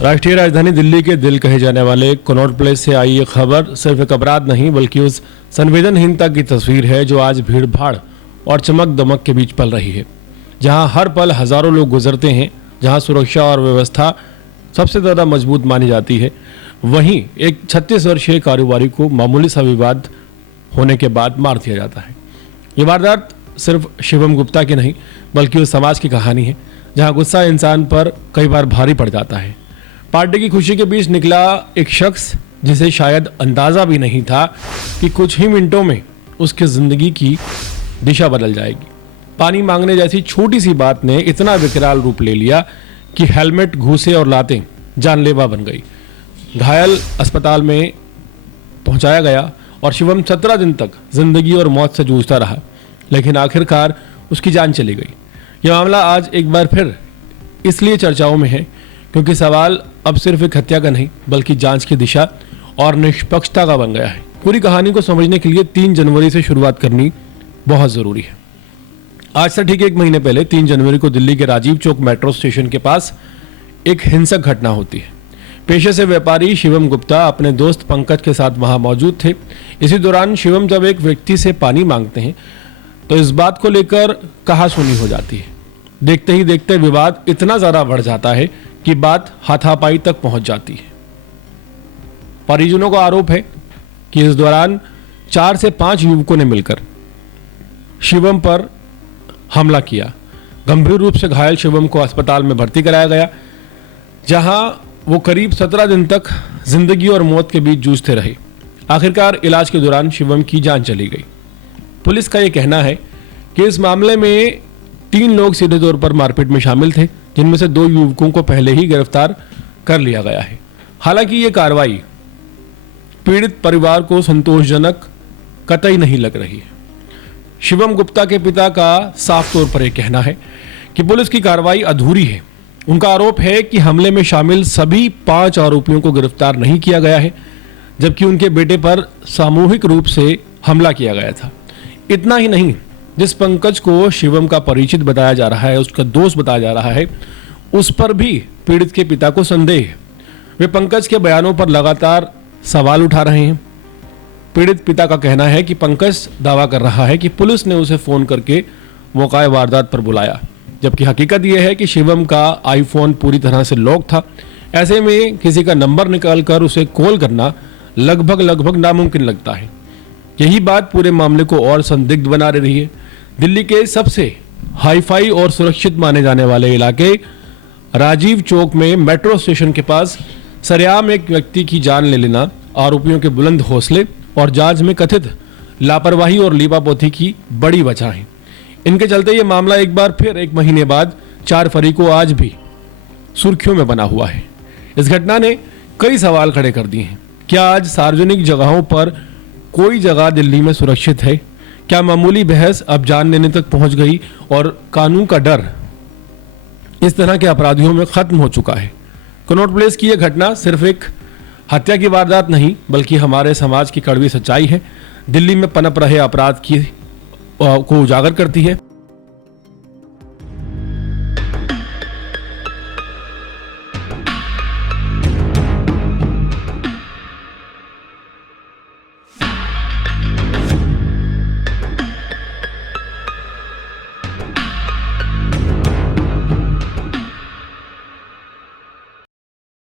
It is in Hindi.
राष्ट्रीय राजधानी दिल्ली के दिल कहे जाने वाले कनॉट प्लेस से आई ये खबर सिर्फ एक अपराध नहीं बल्कि उस संवेदनहीनता की तस्वीर है जो आज भीड़ भाड़ और चमक दमक के बीच पल रही है। जहां हर पल हजारों लोग गुजरते हैं, जहां सुरक्षा और व्यवस्था सबसे ज़्यादा मजबूत मानी जाती है, वहीं एक 36 वर्षीय कारोबारी को मामूली सा विवाद होने के बाद मार दिया जाता है। ये वारदात सिर्फ शिवम गुप्ता की नहीं बल्कि उस समाज की कहानी है जहां गुस्सा इंसान पर कई बार भारी पड़ जाता है। पार्टी की खुशी के बीच निकला एक शख्स जिसे शायद अंदाजा भी नहीं था कि कुछ ही मिनटों में उसकी जिंदगी की दिशा बदल जाएगी। पानी मांगने जैसी छोटी सी बात ने इतना विकराल रूप ले लिया कि हेलमेट, घूसे और लातें जानलेवा बन गई। घायल अस्पताल में पहुंचाया गया और शिवम 17 दिन तक जिंदगी और मौत से जूझता रहा, लेकिन आखिरकार उसकी जान चली गई। यह मामला आज एक बार फिर इसलिए चर्चाओं में है क्योंकि सवाल अब सिर्फ एक हत्या का नहीं बल्कि जांच की दिशा और निष्पक्षता का बन गया है। पूरी कहानी को समझने के लिए 3 जनवरी से शुरुआत करनी बहुत जरूरी है। आज से ठीक 1 महीने पहले 3 जनवरी को दिल्ली के राजीव चौक मेट्रो स्टेशन के पास एक हिंसक घटना होती है। पेशे से व्यापारी शिवम गुप्ता अपने दोस्त पंकज के साथ वहां मौजूद थे। इसी दौरान शिवम जब एक व्यक्ति से पानी मांगते हैं तो इस बात को लेकर कहासुनी हो जाती है। देखते ही देखते विवाद इतना ज्यादा बढ़ जाता है कि बात हाथापाई तक पहुंच जाती है। परिजनों का आरोप है कि इस दौरान 4 से 5 युवकों ने मिलकर शिवम पर हमला किया। गंभीर रूप से घायल शिवम को अस्पताल में भर्ती कराया गया, जहां वो करीब 17 दिन तक जिंदगी और मौत के बीच जूझते रहे। आखिरकार इलाज के दौरान शिवम की जान चली गई। पुलिस का यह कहना है कि इस मामले में 3 लोग सीधे तौर पर मारपीट में शामिल थे, जिनमें से 2 युवकों को पहले ही गिरफ्तार कर लिया गया है। हालांकि ये कार्रवाई पीड़ित परिवार को संतोषजनक कतई नहीं लग रही है। शिवम गुप्ता के पिता का साफ तौर पर यह कहना है कि पुलिस की कार्रवाई अधूरी है। उनका आरोप है कि हमले में शामिल सभी 5 आरोपियों को गिरफ्तार नहीं किया गया है, जबकि उनके बेटे पर सामूहिक रूप से हमला किया गया था। इतना ही नहीं, जिस पंकज को शिवम का परिचित बताया जा रहा है, उसका दोस्त बताया जा रहा है, उस पर भी पीड़ित के पिता को संदेह है। वे पंकज के बयानों पर लगातार सवाल उठा रहे हैं। पीड़ित पिता का कहना है कि पंकज दावा कर रहा है कि पुलिस ने उसे फोन करके मौका वारदात पर बुलाया, जबकि हकीकत यह है कि शिवम का आईफोन पूरी तरह से लॉक था। ऐसे में किसी का नंबर निकालकर उसे कॉल करना लगभग नामुमकिन लगता है। यही बात पूरे मामले को और संदिग्ध बना रही है। दिल्ली के सबसे हाईफाई और सुरक्षित माने जाने वाले इलाके राजीव चौक में मेट्रो स्टेशन के पास सरेआम एक व्यक्ति की जान ले लेना आरोपियों के बुलंद हौसले और जांच में कथित लापरवाही और लीपापोती की बड़ी वजह है। इनके चलते ये मामला एक बार फिर 1 महीने बाद 4 फरवरी को आज भी सुर्खियों में बना हुआ है। इस घटना ने कई सवाल खड़े कर दिए हैं। क्या आज सार्वजनिक जगहों पर कोई जगह दिल्ली में सुरक्षित है? क्या मामूली बहस अब जान लेने तक पहुंच गई और कानून का डर इस तरह के अपराधियों में खत्म हो चुका है? कनॉट प्लेस की यह घटना सिर्फ एक हत्या की वारदात नहीं बल्कि हमारे समाज की कड़वी सच्चाई है। दिल्ली में पनप रहे अपराध को उजागर करती है।